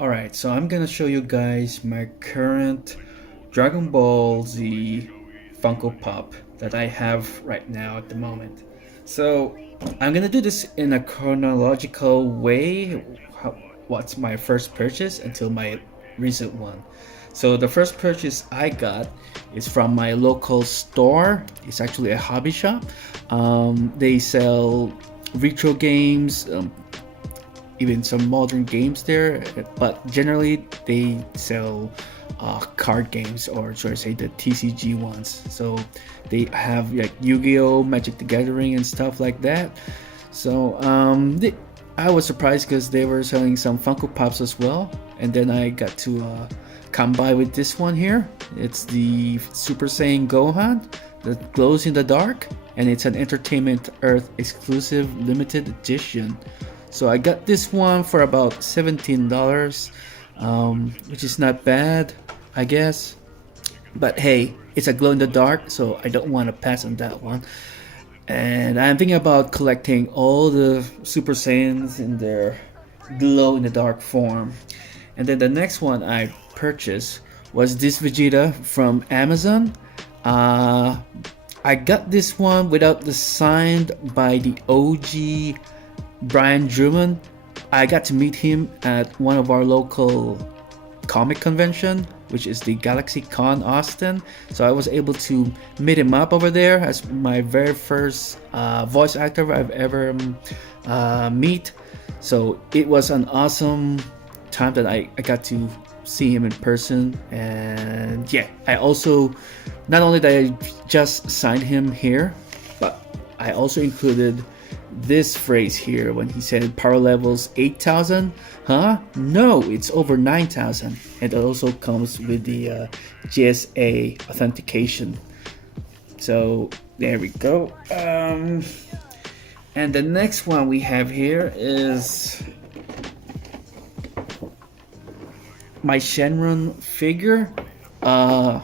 Alright, so I'm gonna show you guys my current Dragon Ball Z Funko Pop that I have right now at the moment. So I'm gonna do this in a chronological way. What's my first purchase until my recent one. So the first purchase I got is from my local store. It's actually a hobby shop. They sell retro games, even some modern games there, but generally they sell card games, or should I say the TCG ones. So they have like Yu-Gi-Oh, Magic the Gathering and stuff like that. So I was surprised because they were selling some Funko Pops as well, and then I got to come by with this one here. It's the Super Saiyan Gohan that glows in the dark, and it's an Entertainment Earth exclusive limited edition. So I got this one for about $17, which is not bad, I guess. But hey, it's a glow in the dark, so I don't want to pass on that one. And I'm thinking about collecting all the Super Saiyans in their glow in the dark form. And then the next one I purchased was this Vegeta from Amazon. I got this one without the signed by the OG Brian Drummond. I got to meet him at one of our local comic convention, which is the Galaxy Con Austin. So I was able to meet him up over there as my very first voice actor I've ever meet. So it was an awesome time that I got to see him in person. And yeah, I also, not only did I just sign him here, but I also included this phrase here when he said power levels 8,000. Huh? No, it's over 9,000. And it also comes with the GSA authentication. So there we go. And the next one we have here is my Shenron figure. I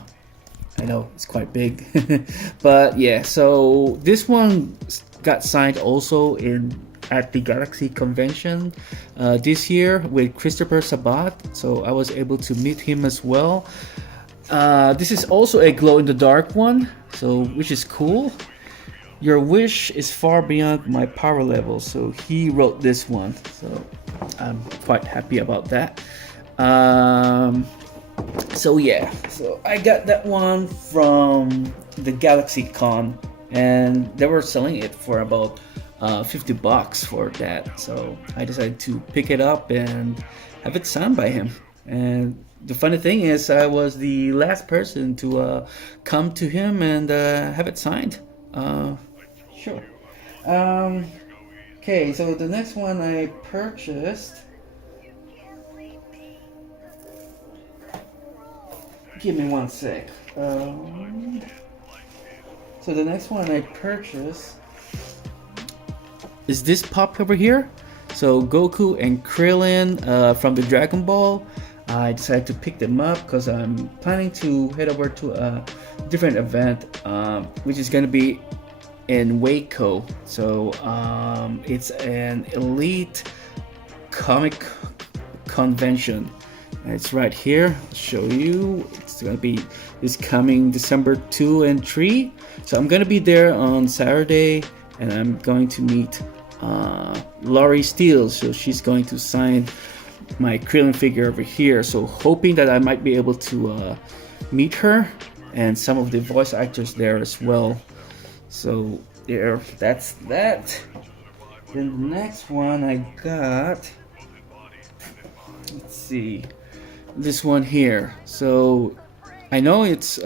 know it's quite big, but yeah. So this one got signed also in at the Galaxy convention this year with Christopher Sabat. So I was able to meet him as well. This is also a glow in the dark one, so which is cool. Your wish is far beyond my power level. So he wrote this one, so I'm quite happy about that. So yeah, so I got that one from the Galaxy Con, and they were selling it for about $50 for that. So I decided to pick it up and have it signed by him. And the funny thing is, I was the last person to come to him and have it signed. Sure. Okay, so the next one I purchased. Give me one sec. So the next one I purchased is this pop over here. So Goku and Krillin from the Dragon Ball. I decided to pick them up because I'm planning to head over to a different event, which is going to be in Waco. So it's an elite comic convention. It's right here. I'll show you. It's gonna be this coming December 2 and 3. So I'm gonna be there on Saturday, and I'm going to meet Laurie Steele. So she's going to sign my Krillin figure over here. So hoping that I might be able to meet her and some of the voice actors there as well. So there, that's that. Then the next one I got. Let's see. This one here. So I know it's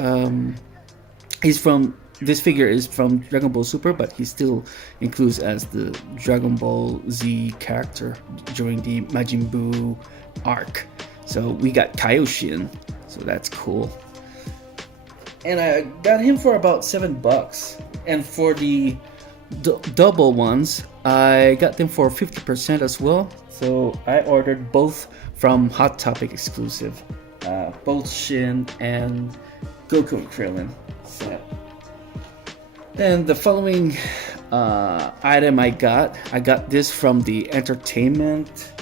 he's from, this figure is from Dragon Ball Super, but he still includes as the Dragon Ball Z character during the Majin Buu arc. So we got Kaioshin, so that's cool. And I got him for about $7. And for the double ones, I got them for 50% as well. So I ordered both from Hot Topic exclusive, both Shin and Goku and Krillin set. Then the following item I got this from the Entertainment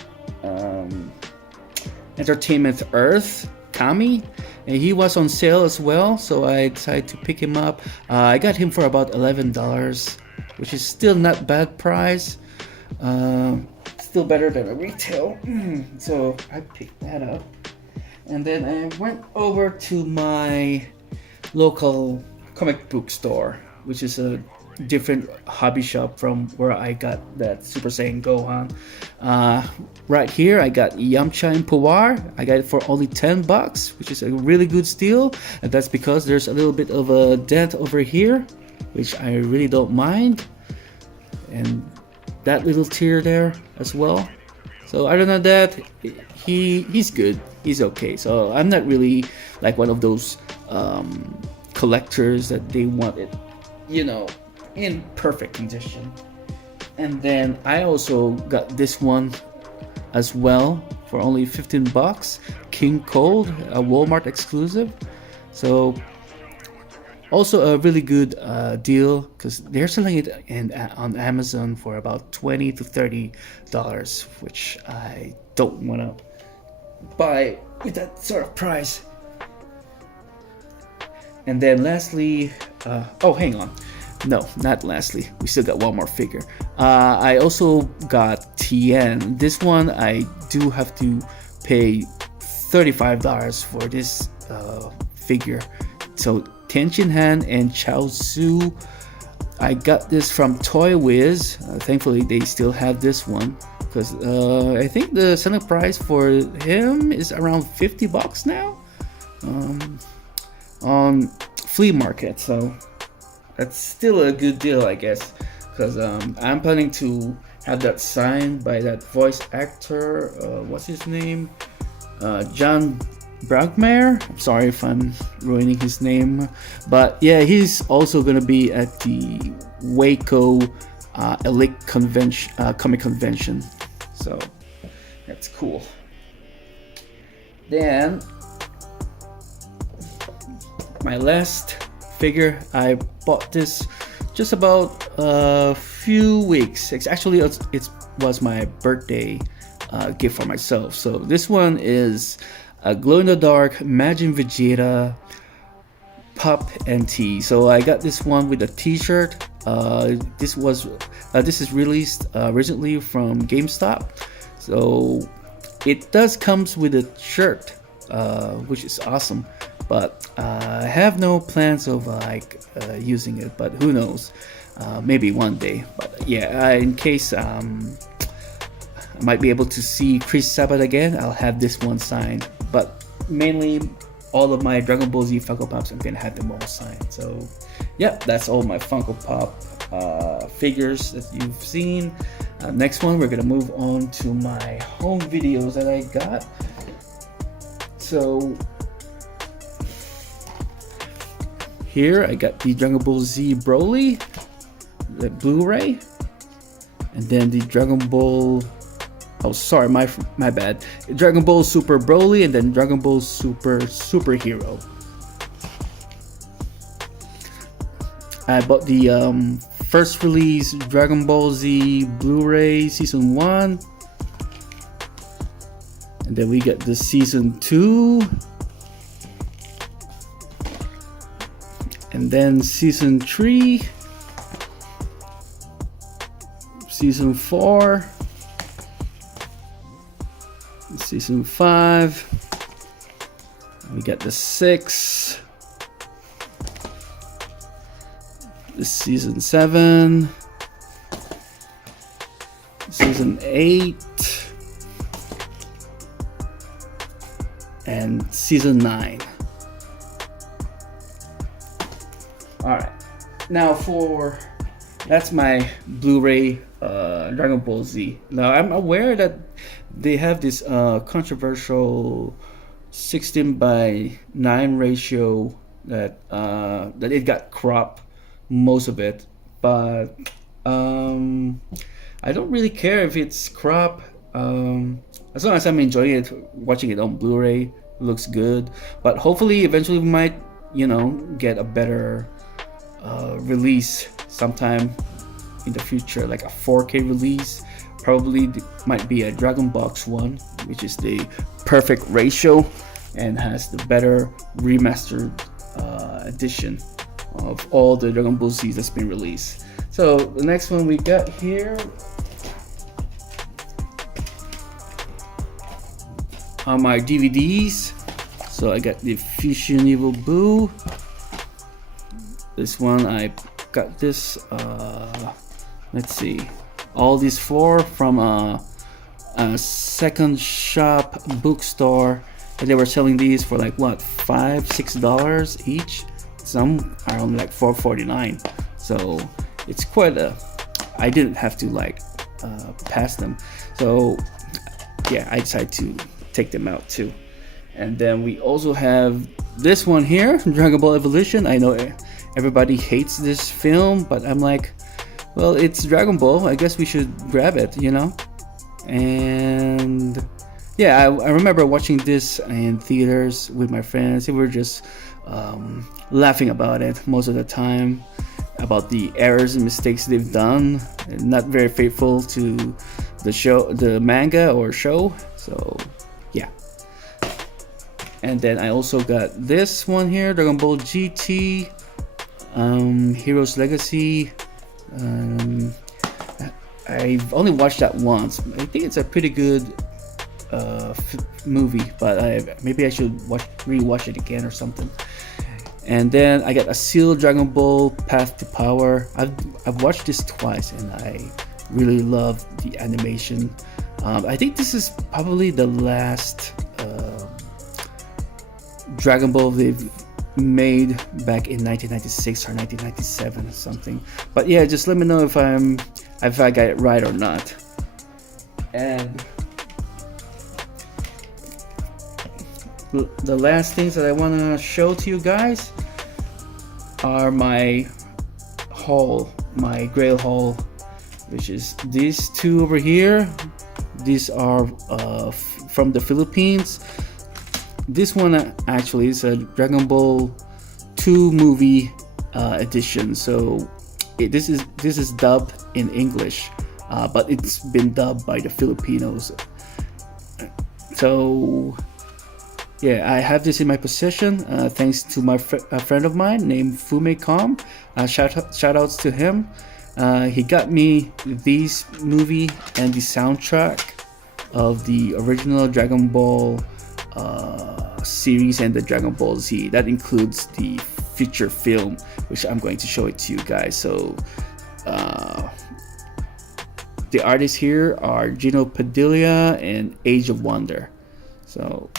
Entertainment Earth Kami, and he was on sale as well, so I decided to pick him up. I got him for about $11, which is still not bad price. Still better than a retail. So I picked that up, and then I went over to my local comic book store, which is a different hobby shop from where I got that Super Saiyan Gohan. Right here I got Yamcha and Puar. I got it for only $10, which is a really good steal, and that's because there's a little bit of a dent over here, which I really don't mind, and that little tear there as well. So other than that, he's good, he's okay. So I'm not really like one of those collectors that they want it, in perfect condition. And then I also got this one as well for only $15. King Cold, a Walmart exclusive. So also a really good deal, because they're selling it on Amazon for about $20 to $30, which I don't want to buy with that sort of price. And then lastly, hang on. No, not lastly. We still got one more figure. I also got Tien. This one I do have to pay $35 for this figure. So Tien Shin Han and Chao Su. I got this from Toy Wiz. Thankfully, they still have this one, because I think the selling price for him is around $50 now on flea market. So that's still a good deal, I guess, because I'm planning to have that signed by that voice actor. What's his name? John Bragmeier. I'm sorry if I'm ruining his name, but yeah, he's also gonna be at the Waco Elite Convention, Comic Convention. So that's cool. Then my last figure, I bought this just about a few weeks. Actually, it was my birthday gift for myself. So this one is a glow-in-the-dark Majin Vegeta Pup NT. So I got this one with a T-shirt. This is released recently from GameStop. So it does comes with a shirt, which is awesome. But I have no plans of using it. But who knows? Maybe one day. But yeah, in case I might be able to see Chris Sabat again, I'll have this one signed. But mainly, all of my Dragon Ball Z Funko Pops, I'm gonna have them all signed. So, yeah, that's all my Funko Pop figures that you've seen. Next one, we're gonna move on to my home videos that I got. So here I got the Dragon Ball Z Broly, the Blu-ray, and then the Dragon Ball. Oh, sorry, my bad. Dragon Ball Super Broly, and then Dragon Ball Super Superhero. I bought the first release Dragon Ball Z Blu-ray Season 1. And then we get the Season 2. And then Season 3. Season 4. Season 5. We got the 6. The Season 7. Season 8. And Season 9. Alright. Now that's my Blu-ray Dragon Ball Z. Now I'm aware that they have this controversial 16:9 ratio that it got cropped, most of it, but I don't really care if it's cropped, as long as I'm enjoying it, watching it on Blu-ray. It looks good, but hopefully eventually we might get a better release sometime in the future, like a 4K release probably might be a Dragon Box one, which is the perfect ratio and has the better remastered edition of all the Dragon Ball Z that's been released. So the next one we got here are my DVDs. So I got the Fusion Evil Boo. This one I got this. Let's see, all these 4 from a second shop bookstore, and they were selling these for like what, $5-6 each. Some are only like $4.49. So it's quite a. I didn't have to like pass them. So yeah, I decided to take them out too. And then we also have this one here, Dragon Ball Evolution. I know everybody hates this film, but I'm like, well, it's Dragon Ball, I guess we should grab it, you know? And yeah, I remember watching this in theaters with my friends. We were just laughing about it most of the time, about the errors and mistakes they've done, and not very faithful to the show, the manga or show. So yeah. And then I also got this one here, Dragon Ball GT, Heroes Legacy. I've only watched that once. I think it's a pretty good movie, but maybe I should rewatch it again or something. And then I got a sealed Dragon Ball Path to Power. I've watched this twice, and I really love the animation. I think this is probably the last Dragon Ball they've made back in 1996 or 1997 or something. But yeah, just let me know if I got it right or not. And the last things that I want to show to you guys are my haul, my Grail haul, which is these 2 over here. These are from the Philippines. This one actually is a Dragon Ball 2 movie edition. So this is dubbed in English, but it's been dubbed by the Filipinos. So yeah, I have this in my possession thanks to a friend of mine named Fumecom. Shout outs to him. He got me this movie and the soundtrack of the original Dragon Ball series and the Dragon Ball Z. That includes the feature film, which I'm going to show it to you guys. So the artists here are Gino Padilla and Age of Wonder. So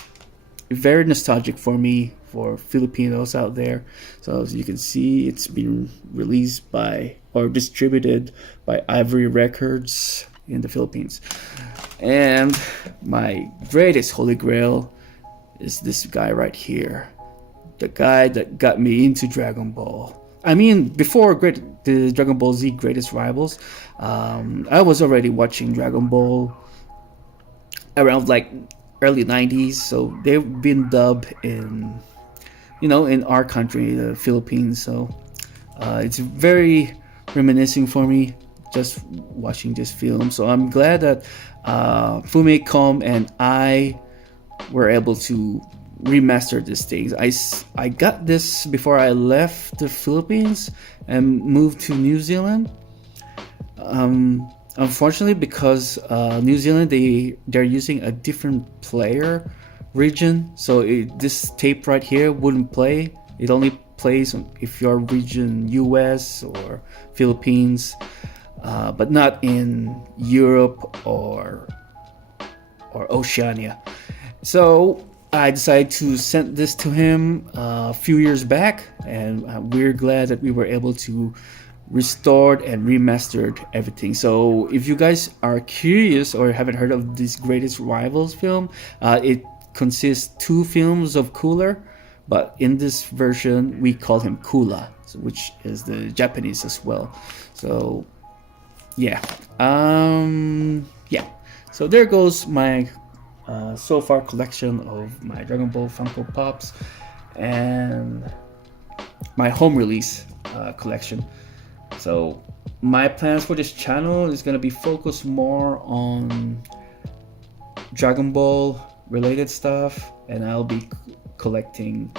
very nostalgic for me, for Filipinos out there. So as you can see, it's been released by or distributed by Ivory Records in the Philippines. And my greatest holy grail is this guy right here, the guy that got me into Dragon Ball. I mean, before the Dragon Ball Z Greatest Rivals, I was already watching Dragon Ball around like early 90s. So they've been dubbed in our country, the Philippines. So it's very reminiscing for me just watching this film. So I'm glad that Fumecom and I were able to remaster these things. I got this before I left the Philippines and moved to New Zealand. Unfortunately, because New Zealand they're using a different player region, so this tape right here wouldn't play. It only plays if you're region US or Philippines, but not in Europe or Oceania. So I decided to send this to him a few years back, and we're glad that we were able to restored and remastered everything. So if you guys are curious or haven't heard of this Greatest Rivals film, it consists 2 films of Cooler, but in this version we call him Kula, which is the Japanese as well. So yeah, so there goes my so far collection of my Dragon Ball Funko Pops and my home release collection. So my plans for this channel is gonna be focused more on Dragon Ball related stuff, and I'll be collecting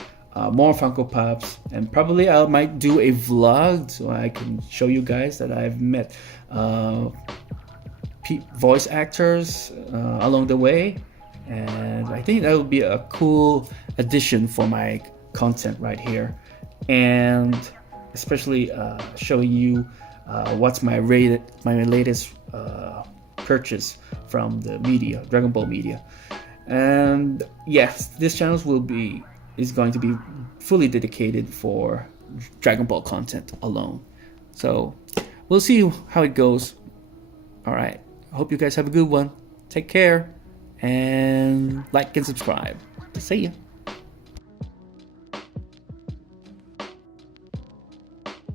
more Funko Pops, and probably I might do a vlog so I can show you guys that I've met voice actors along the way, and I think that would be a cool addition for my content right here, and especially showing you what's my latest purchase from the media, Dragon Ball media. And yes, this channel is going to be fully dedicated for Dragon Ball content alone. So we'll see how it goes. All right, I hope you guys have a good one. Take care and like and subscribe. See ya.